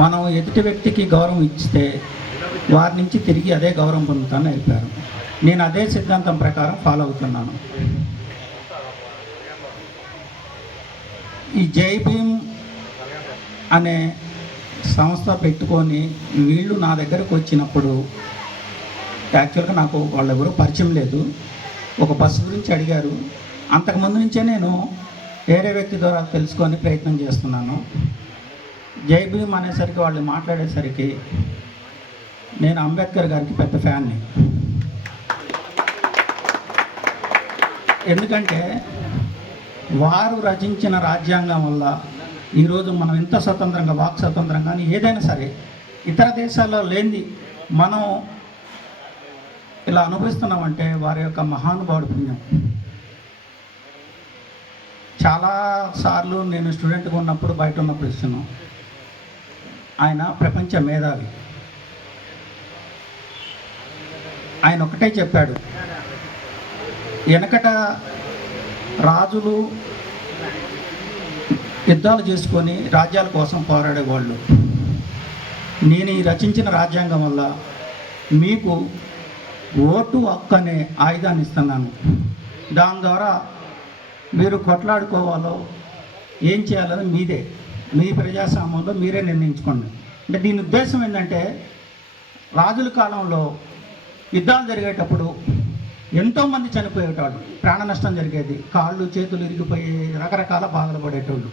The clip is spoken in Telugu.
మనం ఎదుటి వ్యక్తికి గౌరవం ఇస్తే వారి నుంచి తిరిగి అదే గౌరవం పొందుతానని చెప్పారు. నేను అదే సిద్ధాంతం ప్రకారం ఫాలో అవుతున్నాను. ఈ జై భీమ్ అనే సంస్థ పెట్టుకొని వీళ్ళు నా దగ్గరకు వచ్చినప్పుడు యాక్చువల్గా నాకు వాళ్ళెవరూ పరిచయం లేదు. ఒక బస్సు గురించి అడిగారు. అంతకుముందు నుంచే నేను వేరే వ్యక్తి ద్వారా తెలుసుకొని ప్రయత్నం చేస్తున్నాను. జై భీమ్ అనేసరికి వాళ్ళు మాట్లాడేసరికి నేను అంబేద్కర్ గారికి పెద్ద ఫ్యాన్ని. ఎందుకంటే వారు రచించిన రాజ్యాంగం వల్ల ఈరోజు మనం ఎంత స్వతంత్రంగా, వాక్ స్వతంత్రం కానీ ఏదైనా సరే ఇతర దేశాల్లో లేనిది మనం ఇలా అనుభవిస్తున్నామంటే వారి యొక్క మహానుభావుడు పుణ్యం. చాలాసార్లు నేను స్టూడెంట్గా ఉన్నప్పుడు, బయట ఉన్నప్పుడు ఇస్తున్నాను. ఆయన ప్రపంచ మేధావి. ఆయన ఒకటే చెప్పాడు, వెనకట రాజులు యుద్ధాలు చేసుకొని రాజ్యాల కోసం పోరాడేవాళ్ళు. నేను ఈ రచించిన రాజ్యాంగం వల్ల మీకు ఓటు హక్కు అనే ఆయుధాన్ని ఇస్తున్నాను. దాని ద్వారా మీరు కొట్లాడుకోవాలో ఏం చేయాలో మీదే, మీ ప్రజాస్వామ్యంలో మీరే నిర్ణయించుకోండి. అంటే దీని ఉద్దేశం ఏంటంటే, రాజుల కాలంలో యుద్ధాలు జరిగేటప్పుడు ఎంతోమంది చనిపోయేటోళ్ళు, ప్రాణ నష్టం జరిగేది, కాళ్ళు చేతులు ఇరిగిపోయి రకరకాల బాధలు పడేటోళ్ళు.